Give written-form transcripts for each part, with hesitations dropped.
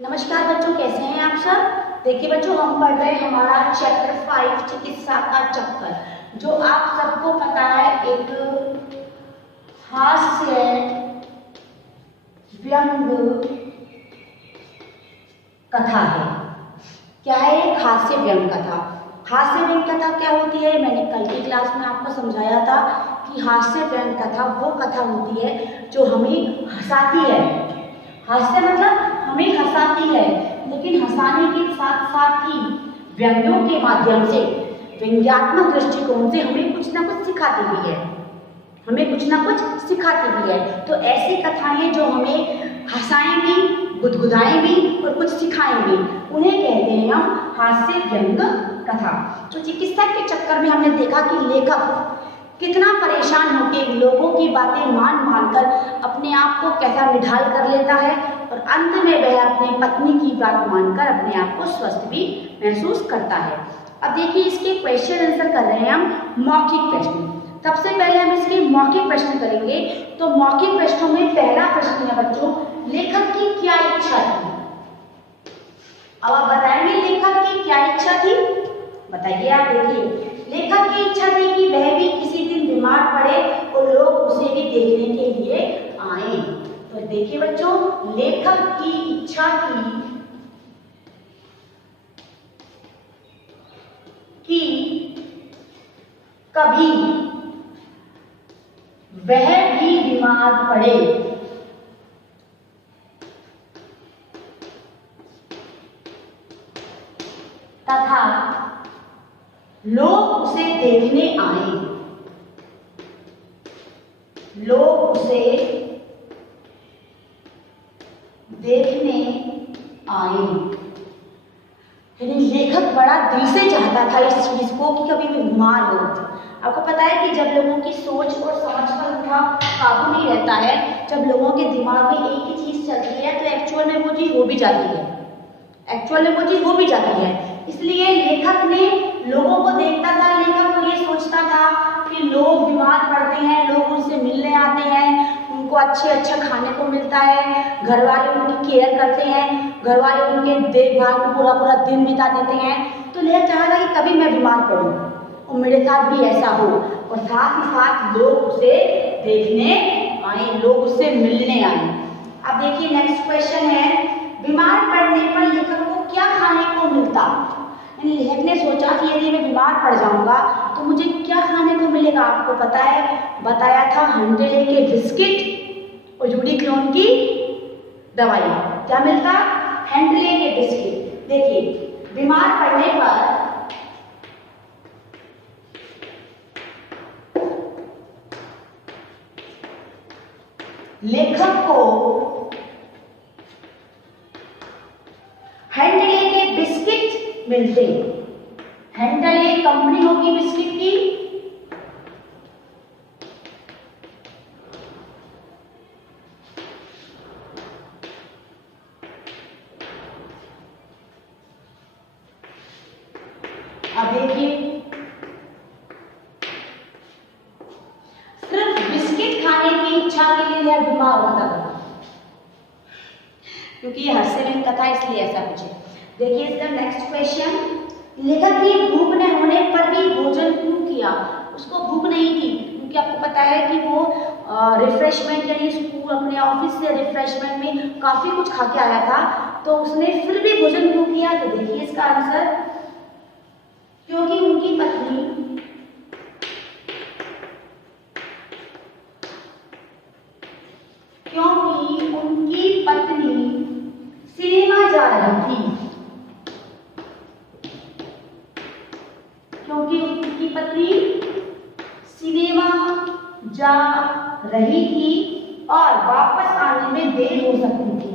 नमस्कार बच्चों, कैसे हैं आप सब। देखिए बच्चों, हम पढ़ रहे हैं हमारा चैप्टर 5 चिकित्सा का चक्कर, जो आप सबको पता है एक हास्य व्यंग कथा है। क्या है? एक हास्य व्यंग कथा। हास्य व्यंग कथा क्या होती है? मैंने कल की क्लास में आपको समझाया था कि हास्य व्यंग कथा वो कथा होती है जो हमें हंसाती है। हास्य मतलब हमें हंसाती है, लेकिन हंसाने के साथ साथ ही व्यंग्यों के माध्यम से, व्यंग्यात्मक दृष्टिकोण से हमें कुछ ना कुछ सिखाती भी है। तो ऐसी कथाएं जो हमें हंसाएंगी, गुदगुदाएंगी और कुछ सिखाएंगी, उन्हें कहते हैं हम हास्य व्यंग कथा। तो चिकित्सा के चक्कर में हमने देखा कि लेखक कितना परेशान होकर लोगों की बातें मान कर अपने आप को कैसा निढाल कर लेता है, और अंत में वह अपनी पत्नी की बात मानकर अपने आप को स्वस्थ भी महसूस करता है। अब देखिए, इसके क्वेश्चन आंसर कर रहे हैं हम मौखिक प्रश्न। सबसे पहले हम इसके मौखिक प्रश्न करेंगे। तो मौखिक प्रश्नों में पहला प्रश्न है बच्चों, लेखक की क्या इच्छा थी? अब आप बताएंगे लेखक की क्या इच्छा थी, बताइए आप। देखिए, लेखक की इच्छा थी कि वह भी किसी दिन बीमार पड़े और लोग उसे भी देखने के लिए आए। तो देखिए बच्चों, लेखक की इच्छा थी कि कभी वह भी बीमार पड़े तथा लोग उसे देखने आए। यानी लेखक बड़ा दिल से चाहता था इस चीज को कि कभी भी बीमार हो। आपको पता है कि जब लोगों की सोच और समझ पर उनका काबू नहीं रहता है, जब लोगों के दिमाग में एक ही चीज चलती है, तो एक्चुअल में वो चीज हो भी जाती है। इसलिए लेखक ने लोगों को देखता था, लेखक को ये सोचता था कि लोग बीमार पड़ते हैं, लोग उनसे मिलने आते हैं, उनको अच्छा खाने को मिलता है, घर वाले उनकी केयर करते हैं, घर वाले उनके देखभाल में पूरा दिन बिता देते हैं। तो लेखक चाहता था कि कभी मैं बीमार पड़ूं और मेरे साथ भी ऐसा हो, और साथ ही साथ लोग उसे देखने आए, लोग उससे मिलने आए। अब देखिए नेक्स्ट क्वेश्चन है, बीमार पड़ने पर लेखक को क्या खाने को मिलता? लेखक ने सोचा कि यदि मैं बीमार पड़ जाऊंगा तो मुझे क्या खाने को मिलेगा। आपको पता है, बताया था हंड्रेले के बिस्किट और यूडिक्लोन की दवाई। क्या मिलता? हंड्रेले के बिस्किट। देखिए, बीमार पड़ने पर लेखक को हंड्रेले के बिस्किट मिलते। हंड्रेले कंपनी होगी बिस्किट की। अब देखिए, सिर्फ बिस्किट खाने की इच्छा के लिए यह बीमार होता था, क्योंकि ये हास्य व्यंग कथा, इसलिए ऐसा कुछ है। देखिए इसका नेक्स्ट क्वेश्चन, लेखक की भूख न होने पर भी भोजन क्यों किया? उसको भूख नहीं थी, क्योंकि आपको पता है कि वो रिफ्रेशमेंट, यानी स्कूल अपने ऑफिस से रिफ्रेशमेंट में काफी कुछ खा के आया था, तो उसने फिर भी भोजन क्यों किया? तो देखिए इसका आंसर, क्योंकि उनकी पत्नी सिनेमा जा रही थी। क्योंकि उनकी पत्नी सिनेमा जा रही थी और वापस आने में देर हो सकती थी,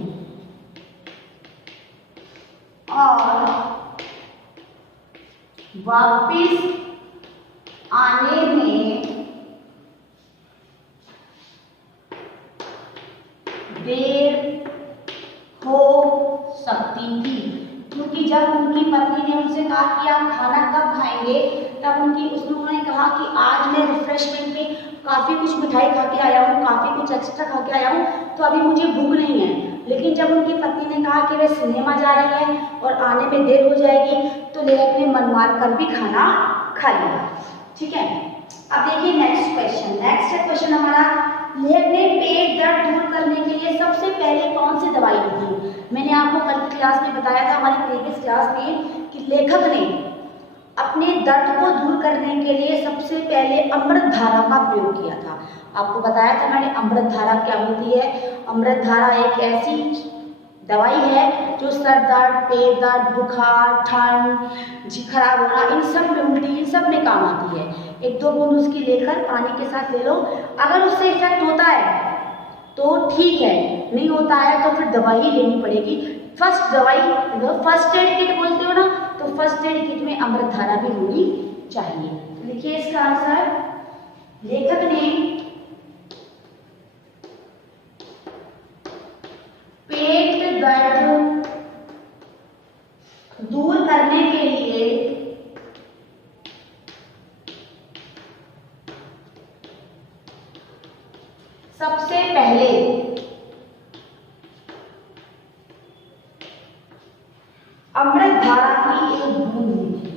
और वापस आने में देर हो सकती थी। क्योंकि जब उनकी पत्नी ने उनसे कहा कि आप खाना कब खाएंगे, तब उन्होंने कहा कि आज मैं रिफ्रेशमेंट में काफ़ी कुछ मिठाई खा के आया हूँ, काफ़ी कुछ एक्स्ट्रा खा के आया हूँ, तो अभी मुझे भूख नहीं है। लेकिन जब उनकी पत्नी ने कहा कि वे सिनेमा जा रही है और आने में देर हो जाएगी, तो लेखक ने मन मार कर भी खाना खा लिया। ठीक है, अब देखिए नेक्स्ट क्वेश्चन हमारा, लेखक ने पेट दर्द दूर करने के लिए सबसे पहले कौन सी दवाई ली थी? मैंने आपको कल की क्लास में बताया था, हमारी प्रीवियस क्लास में, कि लेखक ने अपने दर्द को दूर करने के लिए सबसे पहले अमृत धारा का प्रयोग किया था। आपको बताया था मैंने अमृत धारा क्या होती है। अमृत धारा एक ऐसी दवाई है जो सर दर्द, पेट दर्द, बुखार, ठंड, जी खराब होना, इन सब में, उल्टी, इन सब में काम आती है। 1-2 बूंद उसकी लेकर पानी के साथ ले लो। अगर उससे इफेक्ट होता है तो ठीक है, नहीं होता है तो फिर दवाई ही लेनी पड़ेगी। फर्स्ट दवाई, फर्स्ट एड किट बोलते हो ना, तो फर्स्ट एड किट में अमृत धारा भी होनी चाहिए। देखिए इसका आंसर, लेखक ने पेट दर्द दूर करने के लिए सबसे पहले अमृत धारा की एक बूंद ली थी।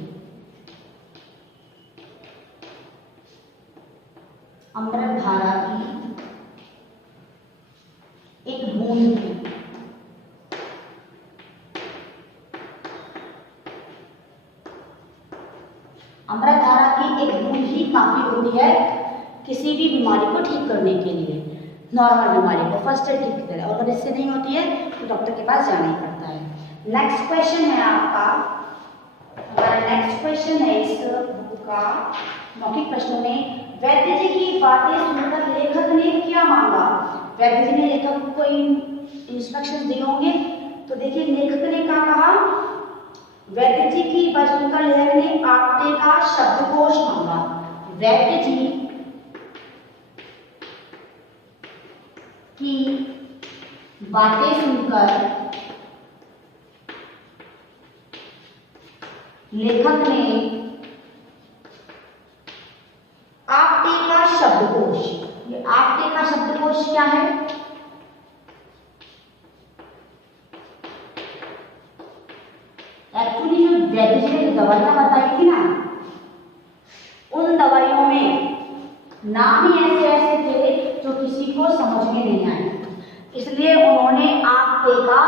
अमृत धारा की एक बूंद थी। अमृत धारा की एक बूंद ही काफी होती है किसी भी बीमारी को ठीक करने के लिए, नॉर्मल बीमारी को फर्स्ट एड किट की तरह। और अगर इससे नहीं होती है तो डॉक्टर के पास जाना ही पड़ता है। नेक्स्ट क्वेश्चन है आपका, हमारा नेक्स्ट क्वेश्चन है इस बुक का मौखिक प्रश्नों में, वैद्य जी की बातें सुनकर लेखक ने क्या मांगा? वैद्य जी ने लेखक को कोई इंस्ट्रक्शन दिए होंगे, तो देखिए लेखक ने क्या कहा, वैद्य जी की बात सुनकर लेखक ने आपटे का शब्दकोश मांगा। वैद्य जी की बातें सुनकर लेखक ने आपटे का शब्दकोश, ये आपटे का शब्दकोश क्या है? एक्चुअली जो वैद्य जी ने दवाइयां बताई थी ना, उन दवाइयों में नाम ही ऐसे ऐसे थे जो किसी को समझ में नहीं आए, इसलिए उन्होंने आपटे का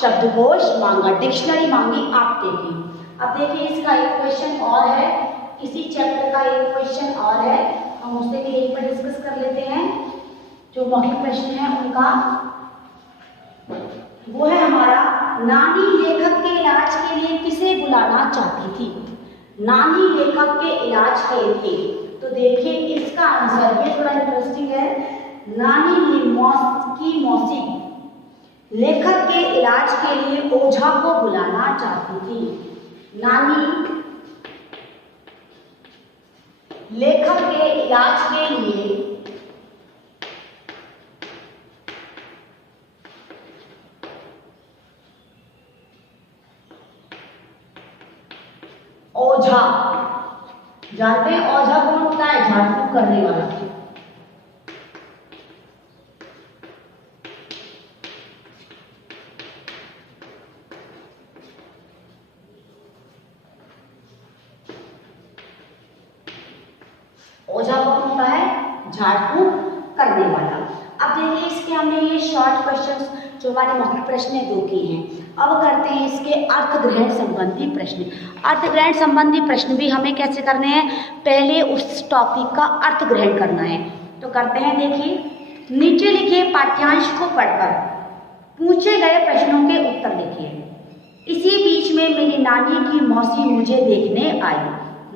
शब्दकोश मांगा, डिक्शनरी मांगी आपटे की। अब देखिए इसका एक क्वेश्चन और है, इसी चैप्टर का एक क्वेश्चन और है, हम उससे भी यहीं पर डिस्कस कर लेते हैं। जो मौखिक प्रश्न है उनका वो है हमारा, नानी लेखक के इलाज के लिए किसे बुलाना चाहती थी? नानी लेखक के इलाज के लिए, तो देखिए इसका आंसर, ये थोड़ा इंटरेस्टिंग है, नानी की मौसी लेखक के इलाज के लिए ओझा को बुलाना चाहती थी। नानी लेखक के इलाज के लिए ओझा, जानते हैं ओझा कौन होता है? झाड़ फूक करने वाला। ओझा कौन होता है? झाड़ फूक करने वाला। अब देखिए इसके हमने ये शॉर्ट क्वेश्चंस जो हमारे मौखिक प्रश्न है 2 किए हैं। अब करते हैं इसके अर्थ ग्रहण संबंधी प्रश्न। अर्थ ग्रहण संबंधी प्रश्न भी हमें कैसे करने हैं? पहले उस टॉपिक का अर्थ ग्रहण करना है। तो करते हैं, देखिए नीचे लिखे पाठ्यांश को पढ़कर पूछे गए प्रश्नों के उत्तर लिखिए। इसी बीच में मेरी नानी की मौसी मुझे देखने आई।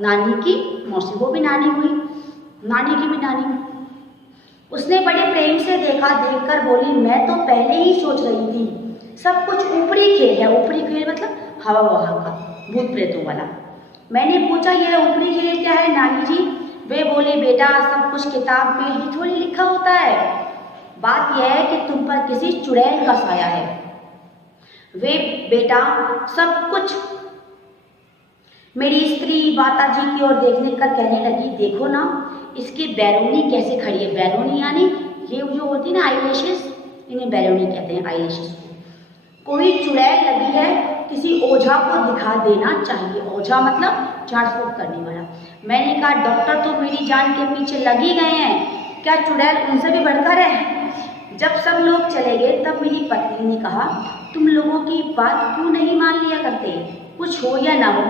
नानी की मौसी, वो भी नानी हुई, नानी की भी नानी हुई। उसने बड़े प्रेम से देखा, देखकर बोली, मैं तो पहले ही सोच रही थी सब कुछ ऊपरी खेल है। ऊपरी खेल मतलब हवा वहा का, भूत प्रेतों वाला। मैंने पूछा यह ऊपरी खेल क्या है नानी जी? वे बोले, बेटा सब कुछ किताब में ही थोड़ी लिखा होता है, बात यह है कि तुम पर किसी चुड़ैल का साया है। वे बेटा सब कुछ मेरी स्त्री माता जी की ओर देखने का कहने लगी, देखो ना इसकी बैरूनी कैसे खड़ी है। बैरूनी यानी ये जो होती ना आईलैशेस, इन्हें बैलोनी कहते हैं, आईलैशेस को। कोई चुड़ैल लगी है, किसी ओझा को दिखा देना चाहिए। ओझा मतलब झाड़ फूक करने वाला। मैंने कहा डॉक्टर तो मेरी जान के पीछे लग ही गए हैं, क्या चुड़ैल उनसे भी बढ़कर है? जब सब लोग चले गए तब मेरी पत्नी ने कहा, तुम लोगों की बात क्यों नहीं मान लिया करते? कुछ हो या ना हो,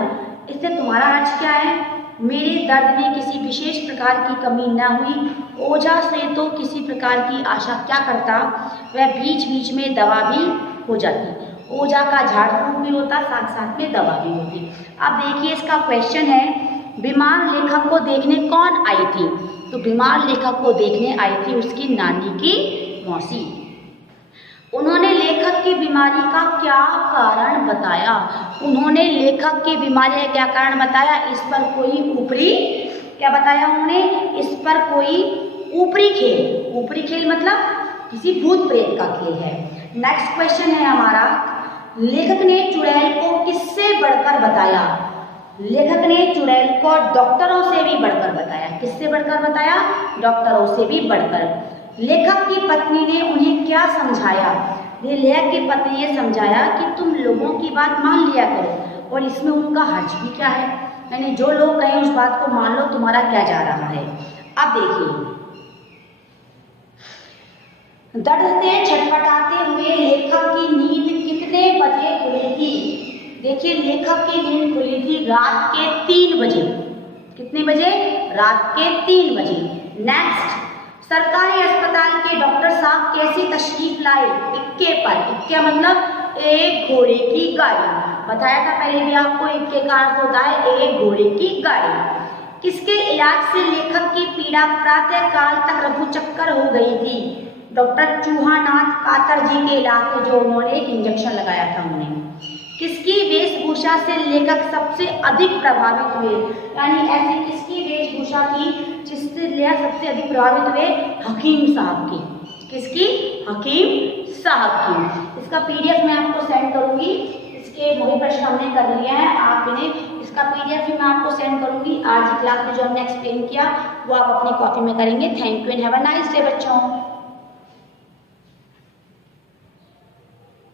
इससे तुम्हारा हर्ज क्या है? मेरे दर्द में किसी विशेष प्रकार की कमी न हुई। ओझा से तो किसी प्रकार की आशा क्या करता, वह बीच बीच में दवा भी हो जाती। ओझा का झाड़ फूक भी होता, साथ साथ में दवा भी होती। अब देखिए इसका क्वेश्चन है, बीमार लेखक को देखने कौन आई थी? तो बीमार लेखक को देखने आई थी उसकी नानी की मौसी। उन्होंने लेखक की बीमारी का क्या कारण बताया? उन्होंने लेखक की बीमारी का क्या कारण बताया? इस पर कोई ऊपरी, क्या बताया उन्होंने? इस पर कोई ऊपरी खेल। ऊपरी खेल मतलब किसी भूत प्रेत का खेल है। नेक्स्ट क्वेश्चन है हमारा, लेखक ने चुड़ैल को किससे बढ़कर बताया? लेखक ने चुड़ैल को डॉक्टरों से भी बढ़कर बताया। किससे बढ़कर बताया? डॉक्टरों से भी बढ़कर। लेखक की पत्नी ने उन्हें क्या समझाया? लेखक की पत्नी ने समझाया कि तुम लोगों की बात मान लिया करो, और इसमें उनका हर्ज भी क्या है? यानी जो लोग कहें उस बात को मान लो, तुम्हारा क्या जा रहा है? अब देखिए, दर्द से छटपटाते हुए लेखक की नींद कितने बजे खुली थी? देखिए लेखक की नींद खुली थी रात के 3 बजे। कितने बजे? रात के 3 बजे। नेक्स्ट, सरकारी अस्पताल के डॉक्टर साहब कैसी तशरीफ लाए? इक्के पर। इक्के मतलब एक घोड़े की गाड़ी। बताया था पहले भी आपको, इक्के का अर्थ होता है एक घोड़े की गाड़ी। किसके इलाज से लेखक की पीड़ा प्रातः काल तक रफू चक्कर हो गई थी? डॉक्टर चूहानाथ कातर जी के इलाज से, जो उन्होंने एक इंजेक्शन लगाया था उन्हें। किसकी वेशभूषा से लेखक सबसे अधिक प्रभावित हुए? यानी ऐसी किसकी वेशभूषा थी जिससे लेखक सबसे अधिक प्रभावित हुए? हकीम साहब की। किसकी? हकीम साहब की। इसका पीडीएफ मैं आपको सेंड करूंगी। इसके वही प्रश्न हमने कर लिए हैं, आप इन्हें, इसका पीडीएफ भी मैं आपको सेंड करूंगी। आज की क्लास में जो हमने एक्सप्लेन किया वो आप अपनी कॉपी में करेंगे। Thank you and have a nice day बच्चों।